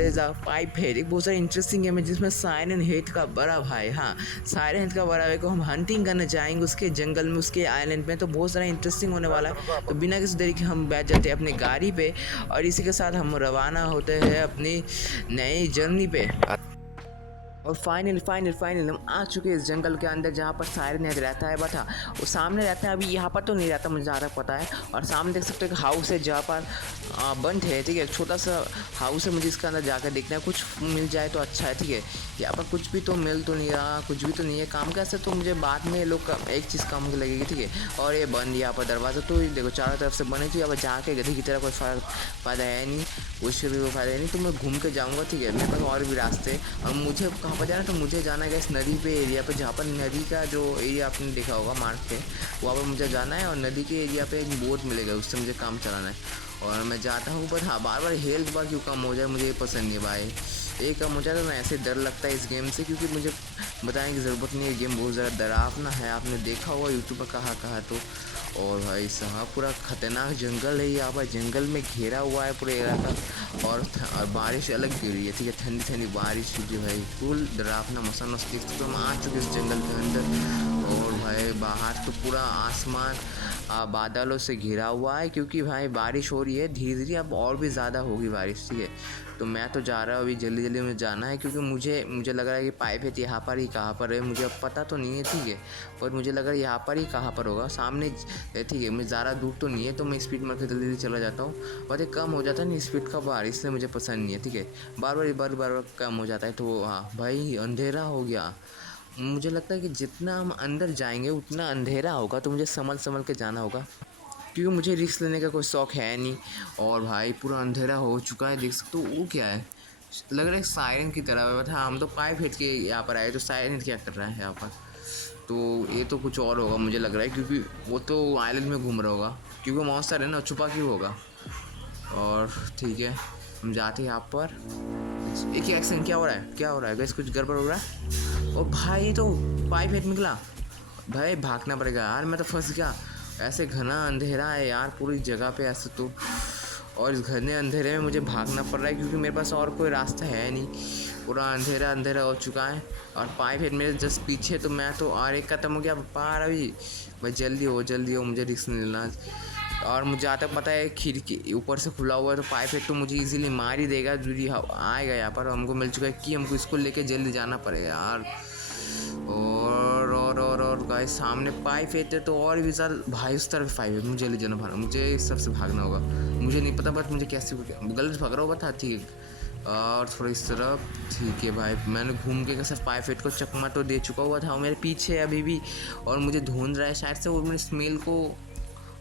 Is a pipe head, एक बहुत सारा इंटरेस्टिंग गेम है जिसमें साइरन हेड का बड़ा भाई, हाँ साइरन हेड का बड़ा भाई को हम हंटिंग करने जाएंगे उसके जंगल में, उसके आइलैंड में। तो बहुत सारा इंटरेस्टिंग होने वाला है। तो बिना किसी देरी के हम बैठ जाते हैं अपनी गाड़ी पे और इसी के साथ हम रवाना होते हैं अपनी नई जर्नी पे। और फाइनल हम आ चुके हैं इस जंगल के अंदर जहाँ पर सायरन हेड रहता है। बट हाँ वो सामने रहता है, अभी यहाँ पर तो नहीं रहता मुझे जहाँ तक पता है। और सामने देख सकते हो कि हाउस है जहाँ पर बंद है, ठीक है, छोटा सा हाउस है। मुझे इसके अंदर जाकर देखना है, कुछ मिल जाए तो अच्छा है, ठीक है। यहाँ पर कुछ भी तो मिल तो नहीं रहा, कुछ भी तो नहीं है काम कैसे, तो मुझे बाद में लोग एक चीज़ काम की लगेगी, ठीक है। और ये बंद यहाँ पर दरवाज़ा तो देखो चारों तरफ से बने, तो यहाँ पर जाके गधे की तरह कोई फ़ायदा है नहीं, कुछ भी फ़ायदा है नहीं। तो मैं घूम के जाऊँगा, ठीक है। मेरे पास और भी रास्ते, और मुझे कहाँ पर जाना है, तो मुझे जाना है इस नदी पे एरिया पे, जहाँ पर नदी का जो एरिया आपने देखा होगा मार्ग पे, वहाँ पर मुझे जाना है। और नदी के एरिया पे एक बोट मिलेगा, उससे मुझे काम चलाना है। और मैं जाता हूँ, पर हाँ बार बार हेल्थ बार क्यों कम हो जाए मुझे ये पसंद नहीं है भाई। ये कम हो जाए तो मैं ऐसे डर लगता है इस गेम से, क्योंकि मुझे बताने की ज़रूरत नहीं है, गेम बहुत ज़्यादा डरावना है। आपने देखा होगा यूट्यूब पर कहा तो। और भाई साहब पूरा खतरनाक जंगल है यहाँ पर, जंगल में घेरा हुआ है पूरा इलाका। और बारिश अलग गिर रही है, ठीक है, ठंडी ठंडी बारिश गिर भाई, फुल डरावना मौसम मस्ती। तो हम आ चुके इस जंगल के अंदर। और भाई बाहर तो पूरा आसमान बादलों से घिरा हुआ है, क्योंकि भाई बारिश हो रही है धीरे धीरे, अब और भी ज़्यादा होगी बारिश, ठीक है। तो मैं तो जा रहा हूँ अभी, जल्दी जल्दी में जाना है, क्योंकि मुझे लग रहा है कि पाइप है यहाँ पर ही, कहाँ पर है मुझे अब पता तो नहीं है, ठीक है। पर मुझे लग रहा है यहाँ पर ही कहाँ पर होगा, सामने, ठीक है। मैं ज़्यादा दूर तो नहीं है, तो मैं स्पीड मार के जल्दी जल्दी चला जाता हूँ। और ये कम हो जाता है नहीं स्पीड का बार, इसलिए मुझे पसंद नहीं है, ठीक है। बार बार कम हो जाता है। तो हाँ भाई अंधेरा हो गया। मुझे लगता है कि जितना हम अंदर जाएंगे उतना अंधेरा होगा, तो मुझे संभल के जाना होगा, क्योंकि मुझे रिस्क लेने का कोई शौक़ है नहीं। और भाई पूरा अंधेरा हो चुका है, देख सकते हो। वो क्या है, लग रहा है सायरन की तरह है। हाँ हम तो पाइप हिट के यहाँ पर आए, तो सायरन क्या कर रहा है यहाँ पर, तो ये तो कुछ और होगा मुझे लग रहा है, क्योंकि वो तो आइलैंड में घूम रहा होगा, क्योंकि वो मॉन्स्टर है ना, छुपा क्यों होगा। और ठीक है हम जाते हैं यहाँ पर। एक एक्शन क्या हो रहा है गैस, कुछ गड़बड़ हो रहा है। और भाई तो पाइप हिट निकला, भाई भागना पड़ेगा यार, मैं तो फंस गया। ऐसे घना अंधेरा है यार पूरी जगह पे ऐसे तो, और इस घने अंधेरे में मुझे भागना पड़ रहा है, क्योंकि मेरे पास और कोई रास्ता है नहीं, पूरा अंधेरा हो चुका है। और पाइप है मेरे जस्ट पीछे, तो मैं तो और एक ख़त्म हो गया पार अभी। भाई जल्दी हो, मुझे रिस्क नहीं लेना। और मुझे आता पता है खिड़की ऊपर से खुला हुआ है, तो पाइप हेड तो मुझे इजीली मार ही देगा, जो आएगा यहाँ पर। हमको मिल चुका है कि हमको इसको लेके जल्दी जाना पड़ेगा यार। और गाइस सामने पाइप है, तो और भी ज़्यादा भाई उस तरफ फाइव है, मुझे ले जाना भागना, मुझे इस सबसे भागना होगा। मुझे नहीं पता बट मुझे कैसे गलत भाग रहा होगा था, ठीक है। और थोड़ा इस तरफ, ठीक है भाई। मैंने घूम के सिर्फ पाइप हेड को चकमा तो दे चुका हुआ था, वो मेरे पीछे अभी भी, और मुझे ढूंढ रहा है शायद से, वो मेरे स्मेल को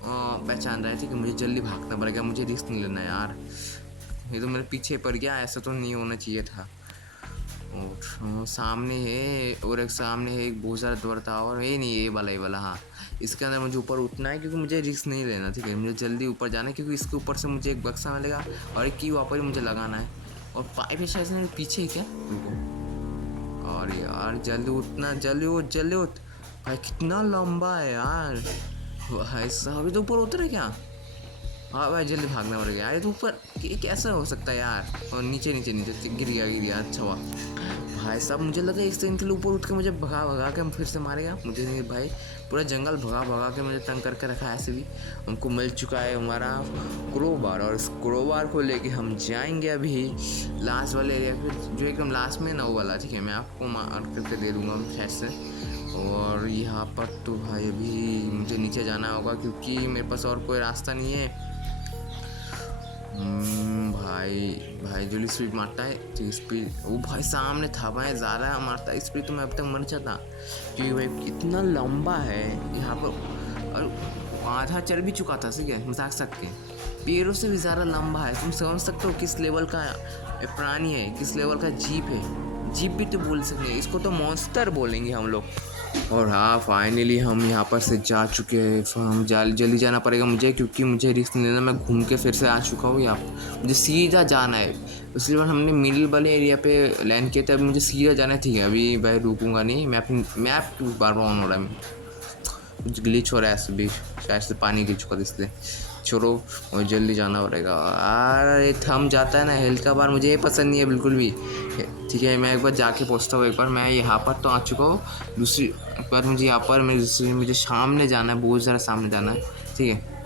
पहचान रहा है, ठीक है। मुझे जल्दी भागना पड़ेगा, मुझे रिस्क नहीं लेना यार। ये तो मेरे पीछे पड़ गया, ऐसा तो नहीं होना चाहिए था। और सामने है, और एक सामने है एक बहुत सारा द्वार था, और ये नहीं ये वाला हाँ, इसके अंदर मुझे ऊपर उठना है, क्योंकि मुझे रिस्क नहीं लेना, ठीक है। मुझे जल्दी ऊपर जाना है, क्योंकि इसके ऊपर से मुझे एक बक्सा मिलेगा, और एक की वहाँ पर ही मुझे लगाना है। और पाइप है शायद से मेरे पीछे ही क्या, रुको। और यार जल्दी उठना, जल्दी उठ भाई, कितना लंबा है यार भाई साहब। अभी तो ऊपर उतर है क्या, हाँ भाई जल्दी भागना पड़ेगा यार, ये तो ऊपर कैसा हो सकता है यार। और नीचे गिर गया, अच्छा हुआ भाई साहब। मुझे लगा इस दिन के लिए ऊपर उठ के मुझे भगा के हम फिर से मारेगा, मुझे नहीं भाई। पूरा जंगल भगा के मुझे तंग करके रखा है। ऐसे भी हमको मिल चुका है हमारा क्रोबार, और इस क्रोबार को लेके हम जाएंगे अभी लास्ट वाले एरिया पे, जो एकदम लास्ट में ना वो वाला, ठीक है। मैं आपको मार करके दे दूँगा शायद से। और यहाँ पर तो भाई अभी मुझे नीचे जाना होगा, क्योंकि मेरे पास और कोई रास्ता नहीं है। भाई जो स्पीड मारता है, जो स्पीड, वो भाई सामने था भाई, ज़्यादा मारता है स्पीड, तो मैं अब तक मर जाता, क्योंकि भाई इतना लंबा है यहाँ पर। और आधा चल भी चुका था, ठीक है, मजाक सकते पैरों से भी ज़्यादा लंबा है। तुम समझ सकते हो किस लेवल का प्राणी है, किस लेवल का जीप है। जीप भी तो बोल सकते हैं, इसको तो मॉन्स्टर बोलेंगे हम लोग। और हाँ फाइनली हम यहाँ पर से जा चुके हैं। हम जल्दी जाना पड़ेगा मुझे, क्योंकि मुझे रिस्क नहीं लेना। मैं घूम के फिर से आ चुका हूँ यहाँ, मुझे सीधा जाना है। पिछली बार हमने मिडिल वाले एरिया पे लैंड किया था, अभी मुझे सीधा जाना है, ठीक है। अभी भाई रुकूंगा नहीं, मैप बार ऑन हो रहा है, कुछ ग्लिच हो रहा है ऐसे भी, शायद से पानी गिर चुका था इसलिए। छोड़ो मुझे जल्दी जाना पड़ेगा। अरे थम जाता है ना हेल्थ का बार, मुझे ये पसंद नहीं है बिल्कुल भी। ठीक है मैं एक बार जाके पहुँचता हूँ। एक बार मैं यहाँ पर तो आ चुका हूँ, दूसरी एक बार मुझे यहाँ पर मुझे सामने जाना है, बहुत ज़्यादा सामने जाना है। ठीक है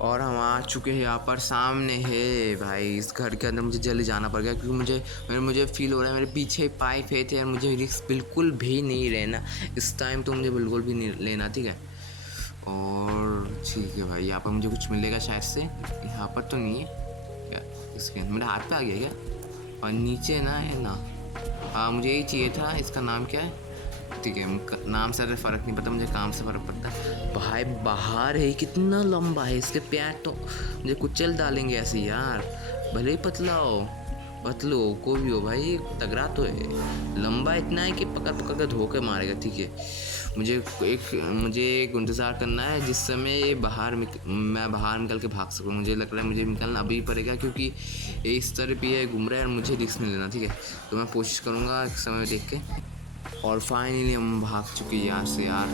और हम आ चुके हैं यहाँ पर, सामने है भाई इस घर के अंदर। मुझे जल्दी जाना पड़ गया क्योंकि मुझे फील हो रहा है मेरे पीछे पाइप है थे यार। मुझे रिस्क बिल्कुल भी नहीं लेना इस टाइम, तो मुझे बिल्कुल भी नहीं लेना। ठीक है और ठीक है भाई यहाँ पर मुझे कुछ मिलेगा शायद से। यहाँ पर तो नहीं है क्या, इसके मेरे हाथ पे आ गया क्या? और नीचे ना है ना, हाँ मुझे यही चाहिए था। इसका नाम क्या है? ठीक है नाम से फ़र्क नहीं पड़ता, मुझे काम से फ़र्क पड़ता है। भाई बाहर है, कितना लंबा है, इसके पैर तो मुझे कुचल डालेंगे ऐसे यार। भले ही पतला हो पतलो हो कोई भी हो भाई, तगड़ा तो है। लंबा इतना है कि पकड़ पकड़ कर धोखे मारेगा। ठीक है मुझे एक इंतज़ार करना है जिस समय मैं बाहर निकल के भाग सकूँ। मुझे लग रहा है मुझे निकलना अभी पड़ेगा क्योंकि इस तरह भी है घूम रहा है और मुझे रिस्क नहीं लेना। ठीक है तो मैं कोशिश करूँगा एक समय देख के। और फाइनली हम भाग चुके यहाँ से यार।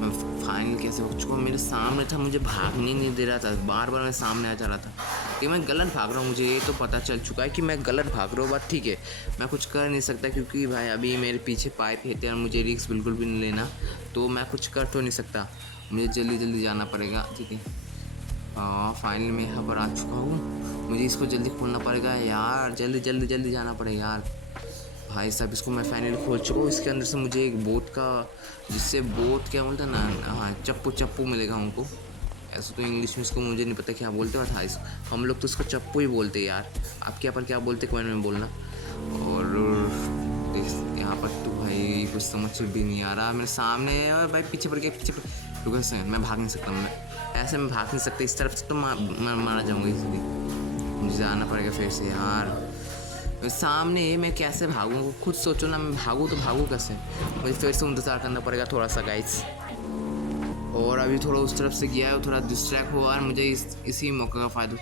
मैं फाइनली कैसे भाग चुका हूँ, मेरे सामने था, मुझे भागने नहीं दे रहा था, बार बार मैं सामने आ जा रहा था कि मैं गलत भाग रहा हूँ। मुझे ये तो पता चल चुका है कि मैं गलत भाग रहा हूँ। बट ठीक है मैं कुछ कर नहीं सकता क्योंकि भाई अभी मेरे पीछे पाइप है और मुझे रिस्क बिल्कुल भी नहीं लेना, तो मैं कुछ कर तो नहीं सकता। मुझे जल्दी जल्दी जाना पड़ेगा। ठीक है फाइनली मैं यहाँ पर आ चुका हूँ, मुझे इसको जल्दी खोलना पड़ेगा यार। जल्दी जल्दी जल्दी जाना पड़ेगा यार। भाई साहब इसको मैं फाइनली खोल चुका हूँ। इसके अंदर से मुझे एक बोट का, जिससे बोट क्या बोलता है ना, हाँ चप्पू मिलेगा हमको। ऐसा तो इंग्लिश में इसको मुझे नहीं पता क्या बोलते हैं, था हम लोग तो इसको चप्पू ही बोलते हैं यार। आपके यहाँ पर क्या बोलते कमेंट में बोलना। और यहाँ पर तो भाई कुछ समझ भी नहीं आ रहा, मेरे सामने है और भाई पीछे पड़ गया, पीछे रुको से मैं भाग नहीं सकता। ऐसे मैं भाग नहीं सकता, इस तरफ से तो मैं मारा जाऊँगा इसलिए। मुझे जाना पड़ेगा फिर से यार। सामने मैं कैसे भागूँ, खुद सोचो ना, मैं भागूँ तो भागूँ कैसे। मुझे फिर से इंतज़ार करना पड़ेगा थोड़ा सा गाइस। और अभी थोड़ा उस तरफ से गया है, थोड़ा डिस्ट्रैक्ट हुआ और मुझे इसी मौके का फ़ायदा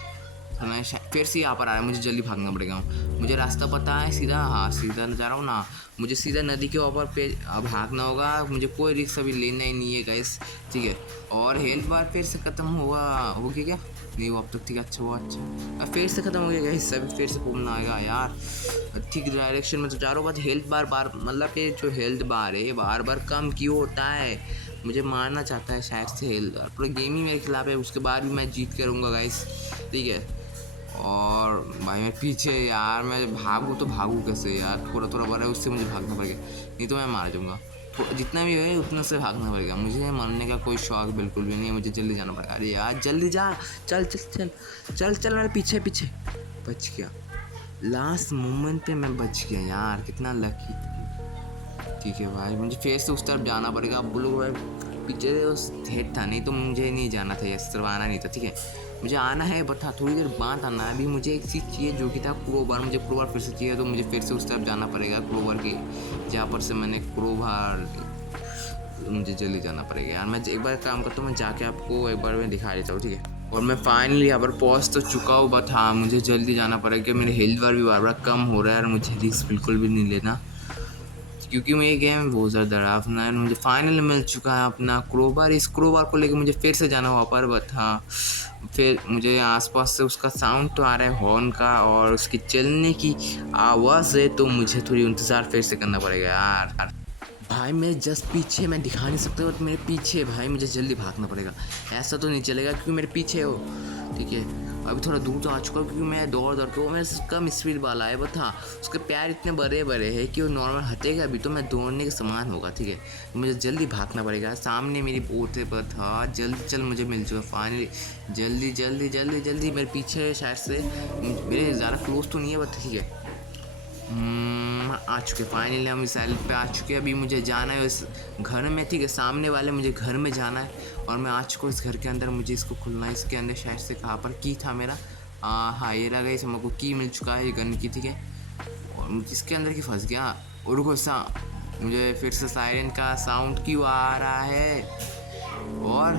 उठाना है। फिर से यहाँ पर आ रहा है, मुझे जल्दी भागना पड़ेगा। मुझे रास्ता पता है सीधा, हाँ सीधा जा रहा हूँ ना, मुझे सीधा नदी के ऊपर पे भागना होगा। मुझे कोई रिस्क अभी लेना ही नहीं है गाइस। ठीक है और हेल्थ बार फिर से ख़त्म हो गया क्या? नहीं वो अब तक ठीक है, अच्छा हुआ। अच्छा फिर से ख़त्म हो गया गाइस, अभी फिर से घूमना आएगा यार। ठीक डायरेक्शन में तो जा रहा हूँ, बट हेल्थ बार मतलब कि जो हेल्थ बार है बार बार कम क्यों होता है? मुझे मारना चाहता है शायद से हेल्थ बार, पूरा गेम ही मेरे खिलाफ है। उसके बाद भी मैं जीत करूँगा गाइस। ठीक है और भाई मैं पीछे यार, मैं भागूँ तो भागूँ कैसे यार? थोड़ा थोड़ा बड़ा है उससे मुझे भागना पड़ेगा, नहीं तो मैं मार जाऊँगा। जितना भी है उतना से भागना पड़ेगा। मुझे मरने का कोई शौक बिल्कुल भी नहीं है, मुझे जल्दी जाना पड़ेगा। अरे यार जल्दी जा, चल चल चल चल चल, मेरे पीछे पीछे। बच गया, लास्ट मोमेंट पे मैं बच गया यार, कितना लकी। ठीक है भाई मुझे फिर से उस तरफ जाना पड़ेगा। अब बोलो भाई पीछे उस हेड था, नहीं तो मुझे नहीं जाना था, इस तरफ आना नहीं था। ठीक है मुझे आना है बट हाँ थोड़ी देर बाद आना है। अभी मुझे एक चीज़ चाहिए जो कि था क्रोबार, मुझे क्रोबार फिर से चाहिए, तो मुझे फिर से उस तरफ जाना पड़ेगा क्रोबार की, जहाँ पर से मैंने क्रोबार, मुझे जल्दी जाना पड़ेगा यार। मैं एक बार काम करता हूँ, मैं जाके आपको एक बार मैं दिखा देता हूँ। ठीक है और मैं फाइनली यहाँ पर पहुँच तो चुका हूँ, बट हाँ मुझे जल्दी जाना पड़ेगा। मेरे हेल्थ बार भी बार बार कम हो रहा है और मुझे रिस्क बिल्कुल भी नहीं लेना क्योंकि मैं ये गेम बहुत ज़्यादा डरावना है। मुझे फाइनली मिल चुका है अपना क्रोबार। इस क्रोबार को लेकर मुझे फिर से जाना वहाँ पर, बट हाँ फिर मुझे आसपास से उसका साउंड तो आ रहा है हॉर्न का और उसकी चलने की आवाज़ है, तो मुझे थोड़ी इंतज़ार फिर से करना पड़ेगा यार। भाई मैं जस्ट पीछे, मैं दिखा नहीं सकता बट मेरे पीछे भाई, मुझे जल्दी भागना पड़ेगा। ऐसा तो नहीं चलेगा क्योंकि मेरे पीछे हो। ठीक है अभी थोड़ा दूर तो आ चुका हूँ क्योंकि मैं दौड़ के वो मेरे से कम स्पीड वाला है, बट हाँ उसके पैर इतने बड़े बड़े हैं कि वो नॉर्मल हटेगा अभी तो मैं दौड़ने के समान होगा। ठीक है मुझे जल्दी भागना पड़ेगा। सामने मेरी बोट है, बट हाँ जल्दी चल, मुझे मिल चुका फाइनली। जल्दी जल्दी जल्दी जल्दी, मेरे पीछे शायद से, मेरे ज़्यादा क्लोज तो नहीं है बट ठीक है आ चुके फाइनली, हम इस आइलैंड पे आ चुके हैं। अभी मुझे जाना है इस घर में। ठीक है सामने वाले मुझे घर में जाना है और मैं आ चुका हूँ इस घर के अंदर। मुझे इसको खुलना है, इसके अंदर शायद से कहाँ पर की था मेरा, हाँ ये रहा गई, हमको की मिल चुका है ये गन की। ठीक है और इसके अंदर की फंस गया। और रुको मुझे फिर से सायरन का साउंड क्यों आ रहा है? और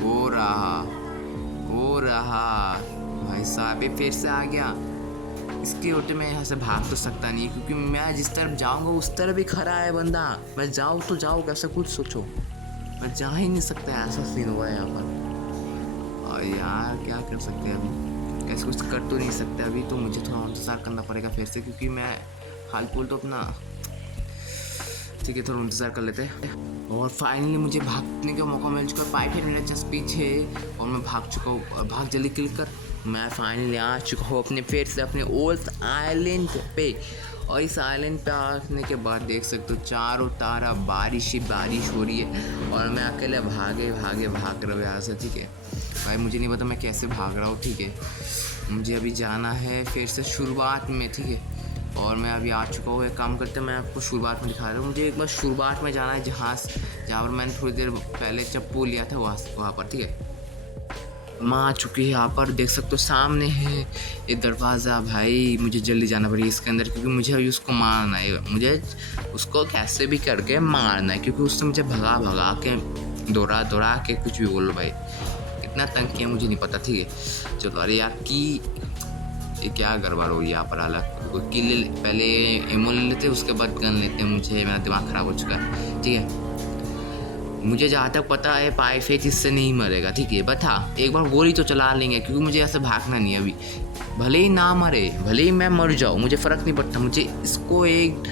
हो रहा भाई साहब ये फिर से आ गया। इसके होते मैं यहाँ से भाग तो सकता नहीं क्योंकि मैं जिस तरफ जाऊँगा उस तरफ ही खड़ा है बंदा। मैं जाऊँ तो जाऊँ कैसे, कुछ सोचो। मैं जा ही नहीं सकता, ऐसा सीन हुआ है यहाँ पर। और यार क्या कर सकते हैं अभी, कैसे कुछ कर तो नहीं सकते अभी, तो मुझे थोड़ा इंतज़ार करना पड़ेगा फिर से, क्योंकि मैं हाल फिलहाल तो अपना, ठीक है थोड़ा इंतज़ार कर लेते हैं। और फाइनली मुझे भागने का मौका मिल चुका है, पाइप मेरे जस्ट पीछे और मैं भाग चुका हूँ। भाग जल्दी क्लिक कर। मैं फाइनली आ चुका हूँ अपने फिर से अपने ओल्ड आइलैंड पे। और इस आइलैंड पे आने के बाद देख सकते हो चारों तारा बारिश ही बारिश हो रही है और मैं अकेले भाग रहा हूँ यहाँ से, ठीक है भाई। मुझे नहीं पता मैं कैसे भाग रहा हूँ, ठीक है। मुझे अभी जाना है फिर से शुरुआत में, ठीक है। और मैं अभी आ चुका हूँ, एक काम करते हैं मैं आपको शुरुआत में दिखा रहा हूँ। मुझे एक बार शुरुआत में जाना है जहाँ पर मैंने थोड़ी देर पहले चप्पू लिया था वहाँ पर, ठीक है। मैं आ चुकी है यहाँ पर, देख सकते हो सामने है ये दरवाज़ा। भाई मुझे जल्दी जाना पड़ेगा इसके अंदर, क्योंकि मुझे अभी उसको मारना है। मुझे उसको कैसे भी करके मारना है, क्योंकि उससे मुझे भगा के दौड़ा के कुछ भी बोलो भाई, कितना तंग किया मुझे नहीं पता, ठीक है। चलो अरे यार की ये क्या गड़बड़ हो रही है यहाँ पर। हालांकि किल पहले एमओ ले लेते उसके बाद गन लेते हैं, मुझे मेरा दिमाग ख़राब हो चुका है, ठीक है। मुझे जहाँ तक पता है पाइफेट इससे नहीं मरेगा, ठीक है। बट हाँ एक बार गोली तो चला लेंगे, क्योंकि मुझे ऐसे भागना नहीं है अभी। भले ही ना मरे, भले ही मैं मर जाऊँ, मुझे फ़र्क नहीं पड़ता। मुझे इसको एक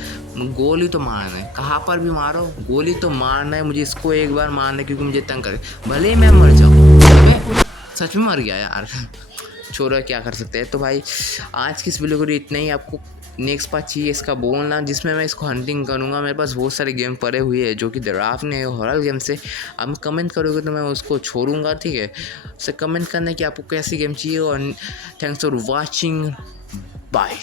गोली तो मारना है, कहाँ पर भी मारो गोली तो मारना है। मुझे इसको एक बार मारना है, क्योंकि मुझे तंग करे। भले ही मैं मर जाऊँ, मैं सच में मर गया यार। छोड़ो क्या कर सकते हैं। तो भाई आज की इस वीडियो को इतना ही। आपको नेक्स्ट पार्ट चाहिए इसका बोलना, जिसमें मैं इसको हंटिंग करूँगा। मेरे पास बहुत सारे गेम पड़े हुए हैं जो कि ड्राफ्ट ने हॉरर गेम से। आप कमेंट करोगे तो मैं उसको छोड़ूंगा, ठीक है। उससे कमेंट करना कि आपको कैसी गेम चाहिए। और थैंक्स फॉर वॉचिंग, बाय।